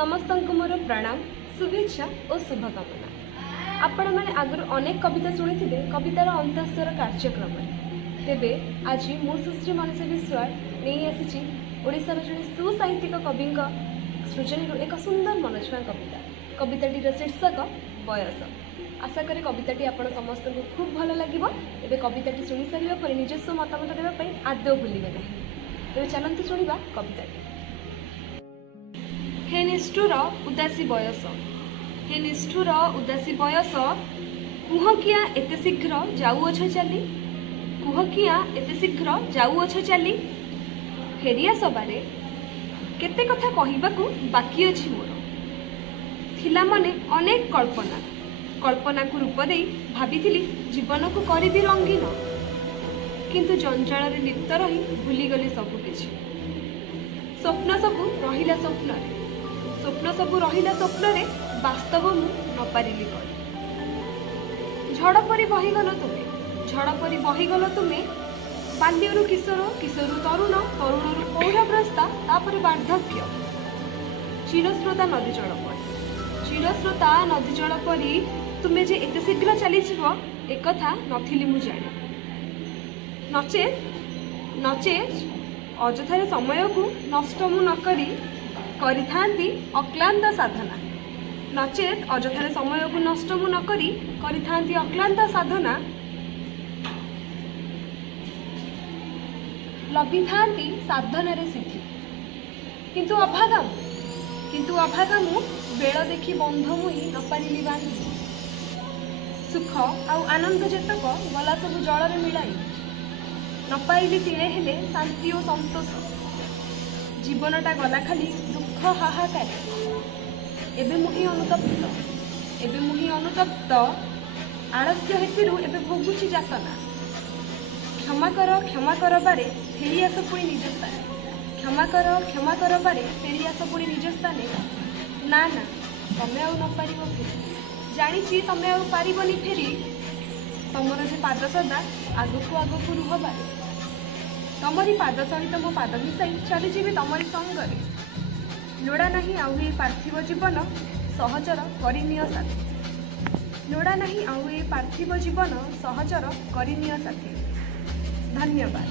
समस्त मोर प्रणाम शुभेच्छा और शुभकामना। आपण मैंने आगुरी अनेक कविता शुणी कवितार अंतस्वर कार्यक्रम तेबे आज मु सुश्री मनसा विश्वास नहीं आसी ओडिशार जड़े सुसाहित्यिक कवि सृजनी एक सुंदर मनछुआ कविताटीर शीर्षक बयस। आशा करी कविताटी आपण समस्त को खूब भल लगे। एबे कविताटी शुणी सारा पर निजस्व मतामत देवाई आदौ भूलिबे ना। तेज चलते शुणा कविताटी। हे निष्ठुर उदासी बयस, हे निष्ठुर उदासी बयस, कुह किया एते शीघ्र जाऊअछ चली, कुह किया एते शीघ्र जाऊअछ चली, फेरिया सबारे केते कथा कहिबाकू बाकी अछि मोर। थिला मने अनेक कल्पना, कल्पना को रूप दे भाविथिली जीवन को करिबी रंगीन, किंतु जंजाल रे लिप्त रही भूलीगली सबकिछि। स्वप्न सबू रहिला स्वप्न, स्वप्न सबू रहिला स्वप्न रे वास्तव मु न पारिली कर। झड़ परी बहीगल तुमे, झड़ परी बहीगल तुमे, बाल्यरू किशोर, किशोरु तरुण, तरुणरू पौढावस्था, तापर वार्धक्य। चिरस्रोता नदी जल परी, चिरस्रोता नदी जल परी तुमे जे एते शीघ्र चली जीव एकथा नथिली मु जाने। नचेत नचेत अजथार समय को नष्ट मु न करी करिथांती अक्लांत साधना। नचेत अजथार समय को नष्ट मु न करी करिथांती अक्लांत साधना। लभिथांती साधनारे सिद्धि, किंतु अभागा मु बेल देखी बंध मुही न पारिली बांधी। सुख आउ आनंद जेतक गला सब जल मिलाई, न पाइली तिले हेले शांति और संतोष। जीवनटा गला खाली दुख हाहाकार। एबे मुही अनुतप्त, एबे मुही अनुतप्त, आलस्य हेतु एबे भोगुची जातना। क्षमा कर बारे फेरी आस पुणी निज स्थाने, क्षमा कर बारे फेरी आस पुणी निज स्थाने। ना ना तमे आउ न पारिबो फेरी, जानिछि तमे आउ पारिबोनी फेरी। तमर जे पाद सदा आगकू रुह बारे, तमरी पाद सहित मो पाद मिसाई चलीजी तमरी संगरे। लोड़ा नहीं आउ ए पार्थिव जीवन सहचर करिनिय साथी, लोड़ा नहीं आउ ए पार्थिव जीवन सहचर करिनिय साथी। धन्यवाद।